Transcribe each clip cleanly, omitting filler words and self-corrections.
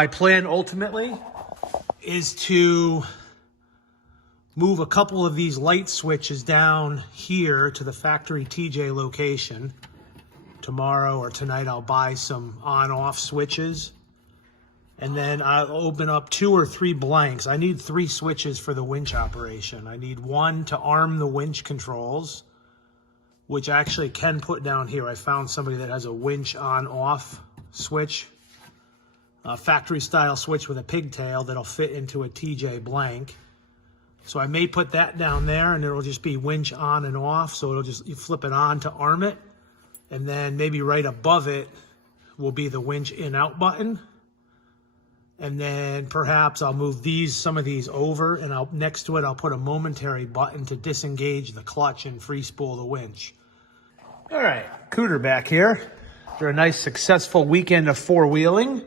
My plan ultimately is to move a couple of these light switches down here to the factory TJ location. Tomorrow or tonight I'll buy some on-off switches, and then I'll open up 2 or 3 blanks. I need 3 switches for the winch operation. I need one to arm the winch controls, which I actually can put down here. I found somebody that has a winch on-off switch, a factory style switch with a pigtail that'll fit into a TJ blank. So I may put that down there, and it'll just be winch on and off. So it'll just, you flip it on to arm it, and then maybe right above it will be the winch in out button. And then perhaps I'll move some of these over, and next to it I'll put a momentary button to disengage the clutch and free spool the winch. All right, Cooter back here after a nice successful weekend of 4-wheeling.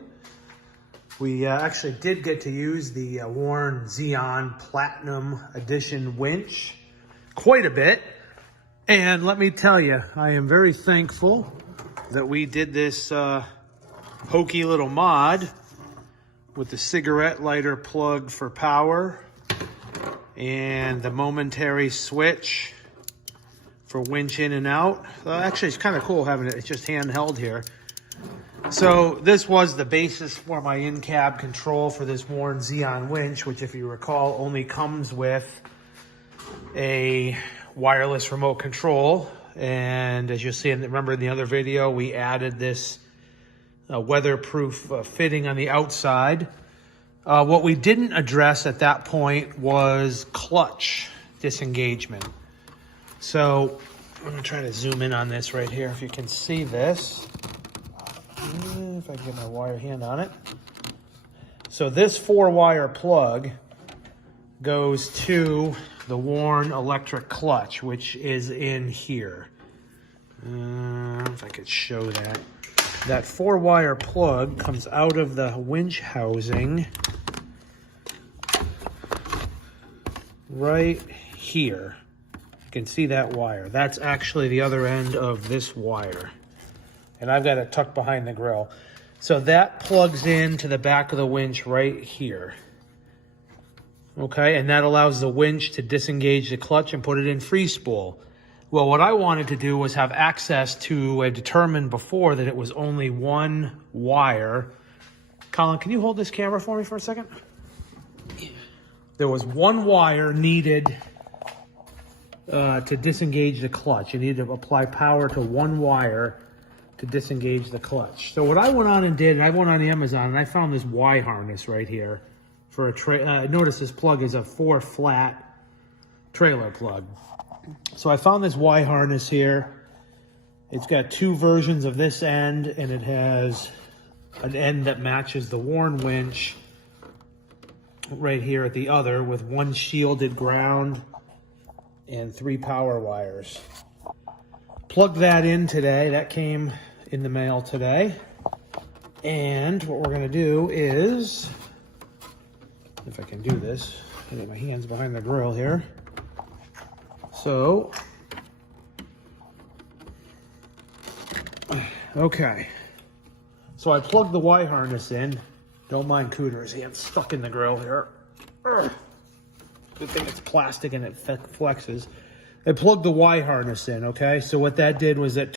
We actually did get to use the Warn Zeon Platinum Edition winch quite a bit. And let me tell you, I am very thankful that we did this hokey little mod with the cigarette lighter plug for power and the momentary switch for winch in and out. Actually, it's kind of cool having it just handheld here. So this was the basis for my in-cab control for this Warn Zeon winch, which, if you recall, only comes with a wireless remote control. And as you'll see, remember in the other video, we added this weatherproof fitting on the outside. What we didn't address at that point was clutch disengagement. So I'm going to try to zoom in on this right here, if you can see this. If I can get my wire hand on it. So this 4-wire plug goes to the Warn electric clutch, which is in here. If I could show that. That 4-wire plug comes out of the winch housing right here. You can see that wire. That's actually the other end of this wire. And I've got it tucked behind the grill. So that plugs into the back of the winch right here. Okay, and that allows the winch to disengage the clutch and put it in free spool. Well, what I wanted to do was have access to, I determined before that it was only 1 wire. Colin, can you hold this camera for me for a second? There was 1 wire needed to disengage the clutch. You need to apply power to 1 wire to disengage the clutch. So what I went on and did, I went on Amazon and I found this Y harness right here for a notice this plug is a 4-flat trailer plug. So I found this Y harness here. It's got 2 versions of this end, and it has an end that matches the Warn winch right here at the other, with 1 shielded ground and 3 power wires. Plug that in today. That came in the mail today. And what we're going to do is, if I can do this, I get my hands behind the grill here. So, okay. So I plugged the Y harness in. Don't mind Cooter's hands stuck in the grill here. Good thing it's plastic and it flexes. I plugged the Y harness in, okay? So what that did was it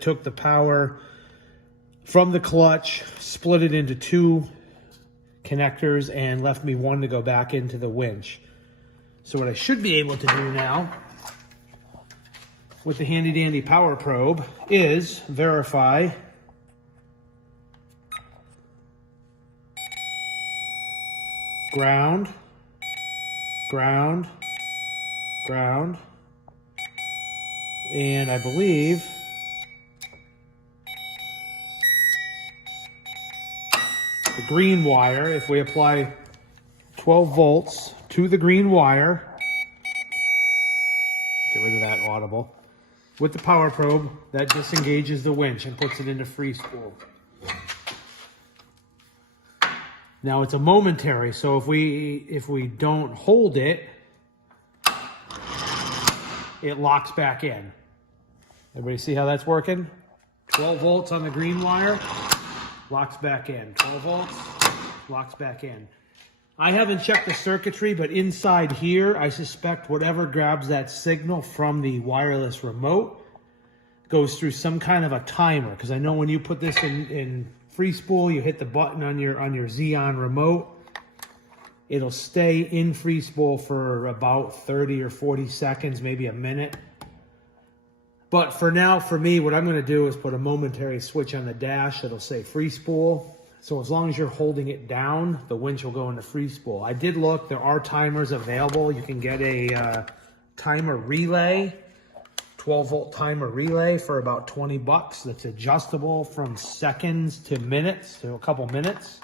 took the power from the clutch, split it into 2 connectors, and left me 1 to go back into the winch. So what I should be able to do now with the handy dandy power probe is verify ground, ground, ground, and I believe the green wire, if we apply 12 volts to the green wire, get rid of that audible, with the power probe, that disengages the winch and puts it into free spool. Now it's a momentary, so if we don't hold it, it locks back in. Everybody see how that's working? 12 volts on the green wire, locks back in. 12 volts, locks back in. I haven't checked the circuitry, but inside here, I suspect whatever grabs that signal from the wireless remote goes through some kind of a timer. Because I know when you put this in free spool, you hit the button on your Zeon remote, it'll stay in free spool for about 30 or 40 seconds, maybe a minute. But for now, for me, what I'm going to do is put a momentary switch on the dash. It'll say free spool. So as long as you're holding it down, the winch will go into free spool. I did look, there are timers available. You can get a timer relay, 12 volt timer relay for about 20 bucks. That's adjustable from seconds to minutes, to a couple minutes.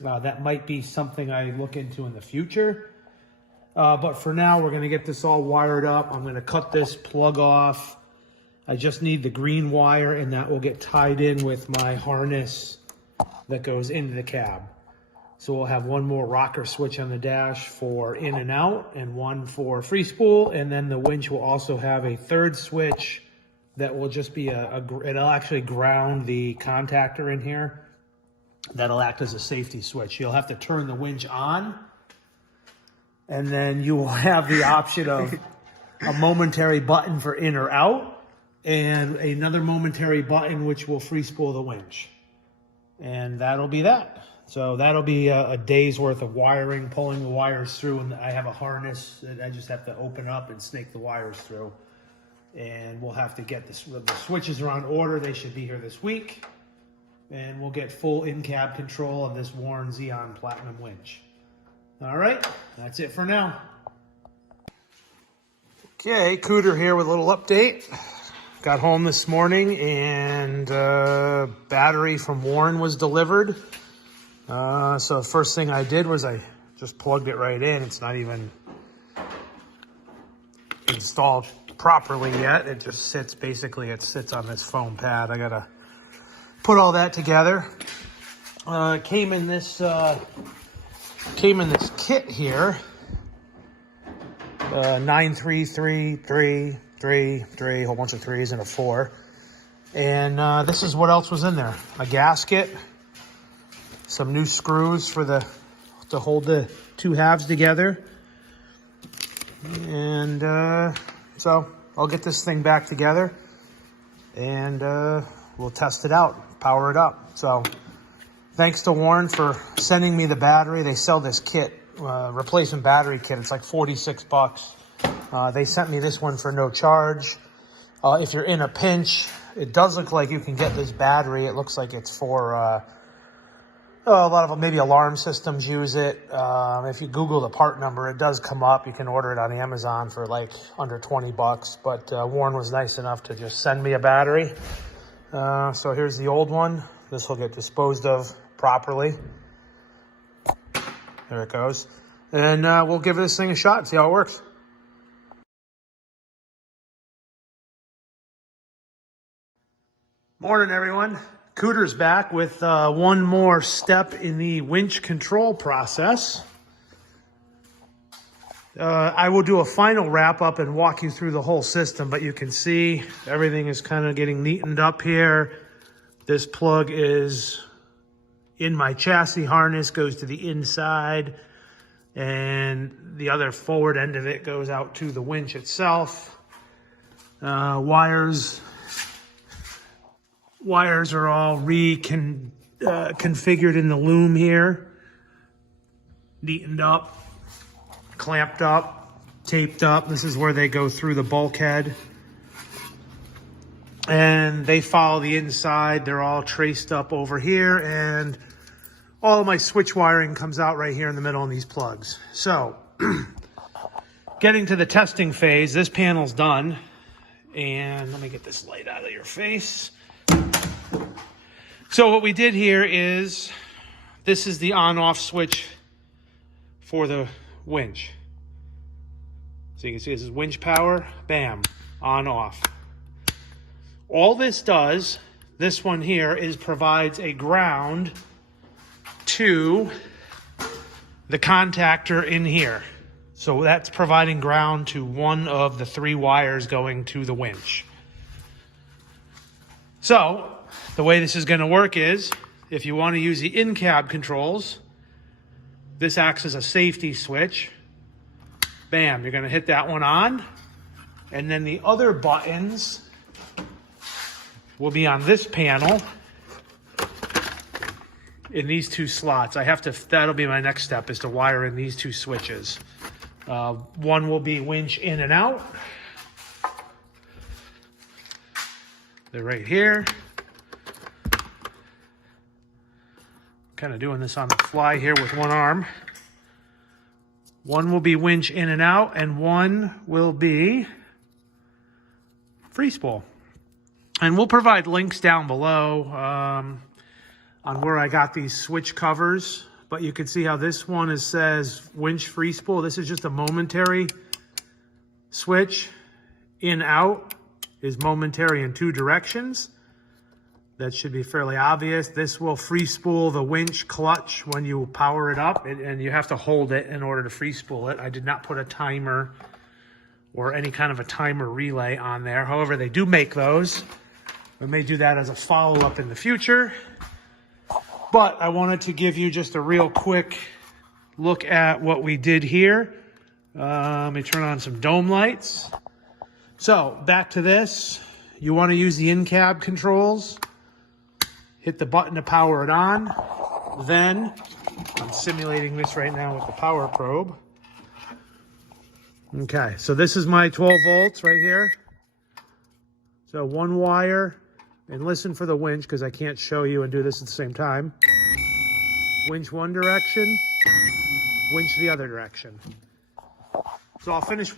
That might be something I look into in the future. But for now, we're going to get this all wired up. I'm going to cut this plug off. I just need the green wire, and that will get tied in with my harness that goes into the cab. So we'll have one more rocker switch on the dash for in and out, and one for free spool, and then the winch will also have a third switch that will just be it'll actually ground the contactor in here. That'll act as a safety switch. You'll have to turn the winch on, and then you will have the option of a momentary button for in or out, and another momentary button which will free spool the winch. And that'll be that. So that'll be a day's worth of wiring, pulling the wires through, and I have a harness that I just have to open up and snake the wires through. And we'll have to get the switches are on order. They should be here this week. And we'll get full in-cab control of this Warn Zeon Platinum Winch. All right, that's it for now. Okay, Cooter here with a little update. Got home this morning and battery from Warn was delivered. So the first thing I did was I just plugged it right in. It's not even installed properly yet. It just sits, basically it sits on this foam pad. I gotta put all that together. Came in this kit here. 93333, whole bunch of threes and a 4. And this is what else was in there. A gasket, some new screws for to hold the two halves together. And so I'll get this thing back together and we'll test it out, power it up. So thanks to Warn for sending me the battery. They sell this kit, replacement battery kit. It's like 46 bucks. They sent me this one for no charge. If you're in a pinch, it does look like you can get this battery. It looks like it's for a lot of maybe alarm systems use it. If you Google the part number, it does come up. You can order it on Amazon for like under 20 bucks. But Warn was nice enough to just send me a battery. So here's the old one. This will get disposed of properly. There it goes. And we'll give this thing a shot and see how it works. Morning, everyone. Cooter's back with one more step in the winch control process. I will do a final wrap up and walk you through the whole system, but you can see everything is kind of getting neatened up here. This plug is in my chassis harness, goes to the inside, and the other forward end of it goes out to the winch itself. Wires are all configured in the loom here, neatened up, clamped up, taped up. This is where they go through the bulkhead. And they follow the inside. They're all traced up over here, and all of my switch wiring comes out right here in the middle of these plugs. So, getting to the testing phase, this panel's done. And let me get this light out of your face. So what we did here is, this is the on-off switch for the winch. So you can see this is winch power, bam, on off. All this does, this one here, is provides a ground to the contactor in here. So that's providing ground to one of the 3 wires going to the winch. So the way this is going to work is if you want to use the in-cab controls, this acts as a safety switch. Bam, you're going to hit that one on. And then the other buttons will be on this panel in these two slots. That'll be my next step, is to wire in these two switches. One will be winch in and out. They're right here. Kind of doing this on the fly here with one arm. One will be winch in and out, and one will be free spool. And we'll provide links down below on where I got these switch covers. But you can see how this one says winch free spool. This is just a momentary switch. In out is momentary in two directions. That should be fairly obvious. This will free spool the winch clutch when you power it up, and you have to hold it in order to free spool it. I did not put a timer or any kind of a timer relay on there. However, they do make those. We may do that as a follow-up in the future. But I wanted to give you just a real quick look at what we did here. Let me turn on some dome lights. So back to this. You want to use the in-cab controls. Hit the button to power it on. Then, I'm simulating this right now with the power probe. Okay, so this is my 12 volts right here. So one wire, and listen for the winch because I can't show you and do this at the same time. Winch one direction, winch the other direction. So I'll finish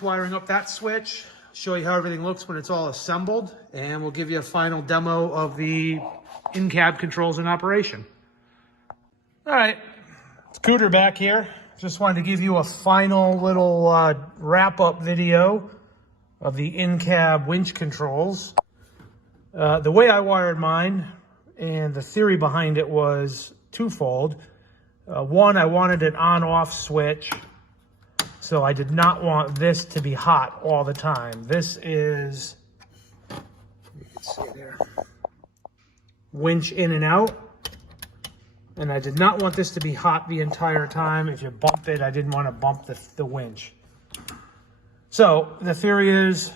wiring up that switch, show you how everything looks when it's all assembled, and we'll give you a final demo of the in-cab controls in operation. All right, it's Cooter back here. Just wanted to give you a final little wrap-up video of the in-cab winch controls. The way I wired mine and the theory behind it was twofold. One, I wanted an on-off switch, so I did not want this to be hot all the time. This is, you can see it there, winch in and out. And I did not want this to be hot the entire time. If you bump it, I didn't want to bump the winch. So the theory is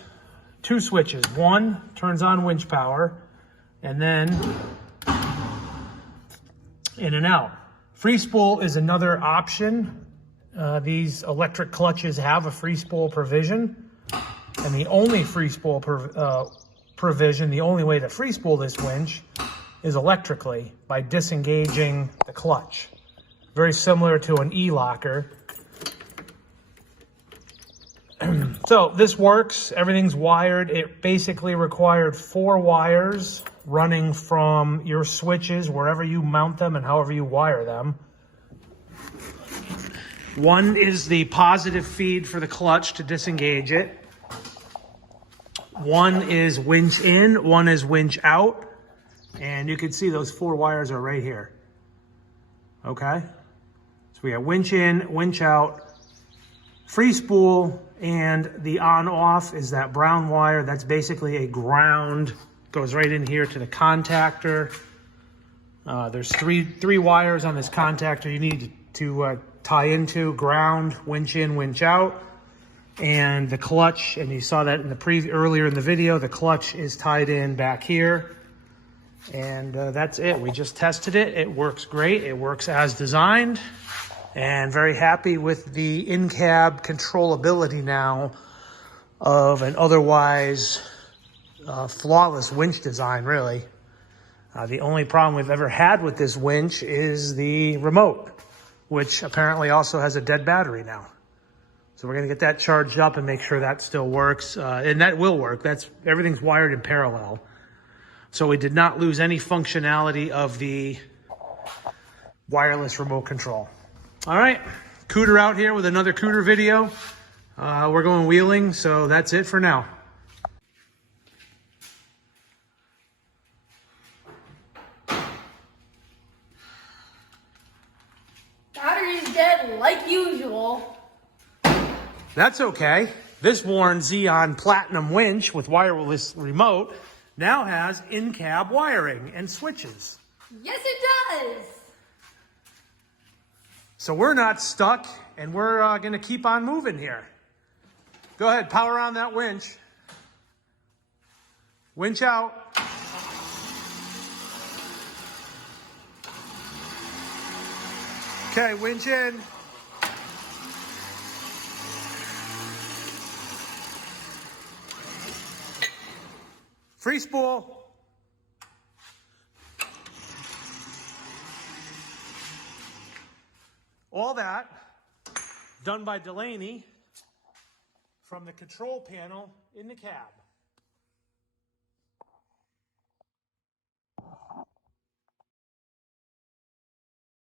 two switches. One turns on winch power, and then in and out. Free spool is another option. These electric clutches have a free spool provision. And the only free spool provision, the only way to free spool this winch is electrically by disengaging the clutch. Very similar to an E-locker. So this works, everything's wired. It basically required 4 wires running from your switches, wherever you mount them and however you wire them. One is the positive feed for the clutch to disengage it. One is winch in, one is winch out. And you can see those 4 wires are right here. Okay? So we have winch in, winch out, free spool, and the on-off is that brown wire. That's basically a ground. Goes right in here to the contactor. There's three wires on this contactor you need to tie into: ground, winch in, winch out. And the clutch, and you saw that in the earlier in the video, the clutch is tied in back here. And that's it. We just tested it. It works great. It works as designed. And very happy with the in-cab controllability now of an otherwise flawless winch design, really. The only problem we've ever had with this winch is the remote, which apparently also has a dead battery now. So we're going to get that charged up and make sure that still works. And that will work. Everything's wired in parallel. So we did not lose any functionality of the wireless remote control. All right, Cooter out here with another Cooter video. We're going wheeling, so that's it for now. Battery's dead like usual. That's okay. This Warn Zeon Platinum Winch with wireless remote now has in-cab wiring and switches. Yes, it does. So we're not stuck, and we're going to keep on moving here. Go ahead, power on that winch. Winch out. Okay, winch in. Free spool. All that done by Delaney from the control panel in the cab.